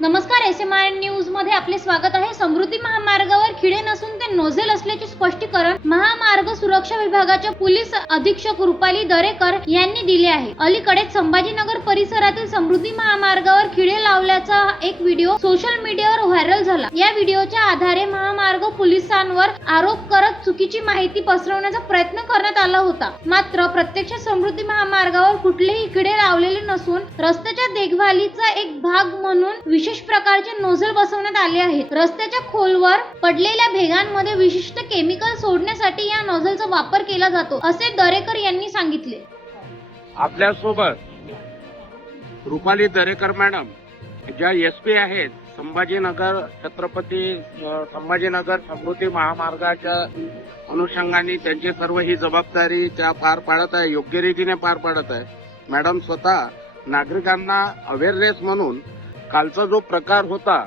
नमस्कार S M I न्यूजमध्ये आपले स्वागत आहे. समृद्धी महामार्गावर खिडे नसून ते नोझेल असल्याचे स्पष्टीकरण महामार्ग सुरक्षा विभागाच्या पोलीस अधीक्षक रुपाली दरेकर यांनी दिले आहे. अलीकडेच संभाजीनगर परिसरातील समृद्धी महामार्गावर खिडे लावल्याचा एक व्हिडिओ सोशल मीडियावर व्हायरल झाला. या व्हिडिओच्या आधारे महामार्ग पोलिसांवर आरोप करत चुकीची माहिती पसरवण्याचा प्रयत्न करण्यात आला होता. मात्र प्रत्यक्ष समृद्धी महामार्गावर कुठलेही खिडे लावलेले नसून रस्त्याच्या देखभालीचा एक भाग म्हणून विशेष प्रकारचे नोझल बसवण्यात आले आहेत. रस्त्याच्या खोलवर पडलेल्या भेगांमध्ये विशिष्ट केमिकल सोडण्यासाठी या नोझलचा वापर केला जातो असे दरेकर यांनी सांगितले. आपल्यासोबत रुपाली दरेकर मॅडम ज्या एस पी आहेत संभाजीनगर छत्रपती संभाजीनगर समृद्धी महामार्गाच्या अनुषंगाने त्यांची सर्व ही जबाबदारी त्या पार पाडत आहे योग्य रीतीने पार पाडत आहे. मॅडम स्वतः नागरिकांना अवेअरनेस म्हणून कालचा जो प्रकार होता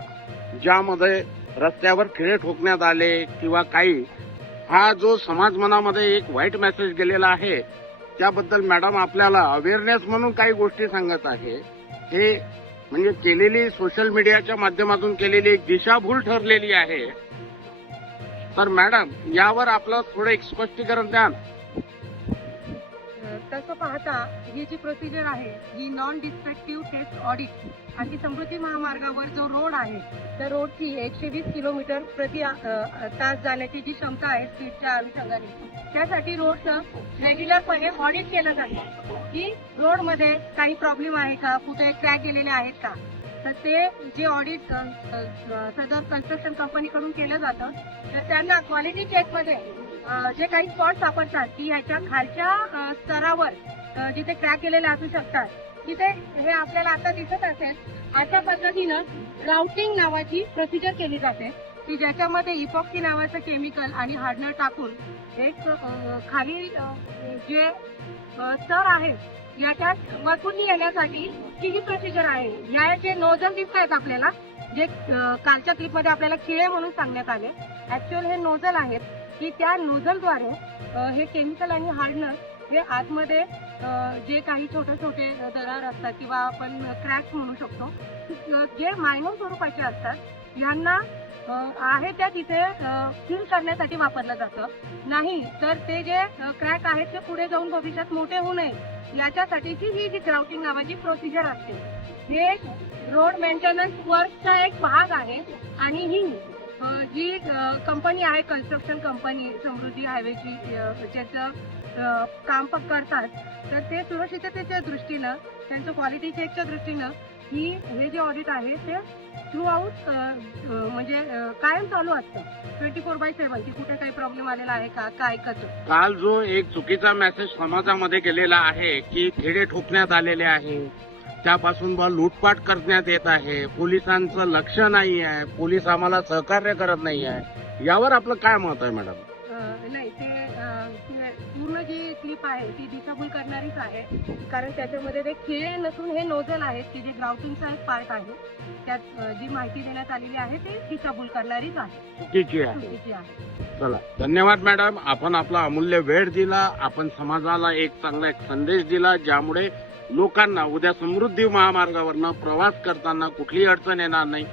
ज्यामध्ये रस्त्यावर खिळे ठोकण्यात आले किंवा काही हा जो समाज मनामध्ये एक वाईट मेसेज गेलेला आहे त्याबद्दल मॅडम आपल्याला अवेअरनेस म्हणून काही गोष्टी सांगत आहे. हे म्हणजे केलेली सोशल मीडियाच्या माध्यमातून केलेली एक दिशाभूल ठरलेली आहे. तर मॅडम यावर आपलं थोडं एक स्पष्टीकरण द्या. तसं पाहता ही जी प्रोसिजर आहे ही नॉन डिस्ट्रक्टिव्ह टेस्ट ऑडिट आणि समृद्धी महामार्गावर जो रोड आहे त्या रोडची एकशे वीस किलोमीटर प्रति तास जाण्याची जी क्षमता आहे स्पीडच्या अनुषंगाने. त्यासाठी रोडचं रेग्युलरपणे ऑडिट केलं जातं. की रोडमध्ये काही प्रॉब्लेम आहे का? कुठे क्रॅक गेलेले आहेत का? तर ते जे ऑडिट सदर कन्स्ट्रक्शन कंपनीकडून केलं जातं. तर त्यांना क्वालिटी चेकमध्ये जे काही स्पॉट सापडतात की ह्याच्या खालच्या स्तरावर जिथे क्रॅक केलेले असू शकतात तिथे हे आपल्याला आता दिसत असेल अशा पद्धतीनं राउटिंग नावाची प्रोसिजर केली जाते की ज्याच्यामध्ये इपॉक्सी नावाचं केमिकल आणि हार्डनर टाकून एक खाली जे स्तर आहे याच्यात वरतून येण्यासाठी ही जी प्रोसिजर आहे या जे नोझल दिसत आहेत आपल्याला जे कालच्या क्लिपमध्ये आपल्याला खिळे म्हणून सांगण्यात आले ऍक्च्युअल हे नोझल आहेत की त्या नोझलद्वारे हे केमिकल आणि हार्डनर हे आतमध्ये जे काही छोटे छोटे दरार असतात किंवा आपण क्रॅक्स म्हणू शकतो जे मायनर स्वरूपाचे असतात ह्यांना आहे त्या तिथे फिल करण्यासाठी वापरलं जातं. नाही तर ते जे क्रॅक आहेत ते पुढे जाऊन भविष्यात मोठे होऊ नये. याच्यासाठीची ही जी ग्राउटिंग नावाची प्रोसिजर असते हे रोड मेंटेनन्स वर्कचा एक भाग आहे आणि ही जी कंपनी आहे कन्स्ट्रक्शन कंपनी समृद्धी हायवेची ज्याचं काम प- करतात तर ते सुरक्षिततेच्या दृष्टीनं त्यांचं क्वालिटी चेकच्या दृष्टीनं ही हे जे ऑडिट आहे ते थ्रू आउट म्हणजे कायम चालू असतं. ट्वेंटी फोर बाय सेव्हन की कुठे काही प्रॉब्लेम आलेला आहे का काय कसं? काल जो एक चुकीचा मेसेज समाजामध्ये गेलेला आहे की खेडे ठोकण्यात आलेले आहे त्यापासून बा लूटपाट करण्यात येत आहे. पोलिसांचं लक्ष नाही आहे. पोलीस आम्हाला सहकार्य करत नाही आहे. यावर आपलं काय मत आहे मॅडम? नाही ते पूर्ण जी क्लिप आहे ती दिशाभूल करणारीच आहे. कारण त्याच्यामध्ये ते खेळ नसून हे नोझल आहेत की जे ग्राउटिंगचा एक पार्ट आहे. त्यात जी माहिती देण्यात आलेली आहे ते दिशाभूल करणारीच आहे. चुकीची आहे. चुकीची आहे. चला. धन्यवाद मॅडम. आपण आपला अमूल्य वेळ दिला. आपण समाजाला एक चांगला एक संदेश दिला ज्यामुळे लोकांना उद्या समृद्धी महामार्गावरनं प्रवास करताना कुठलीही अडचण येणार नाही.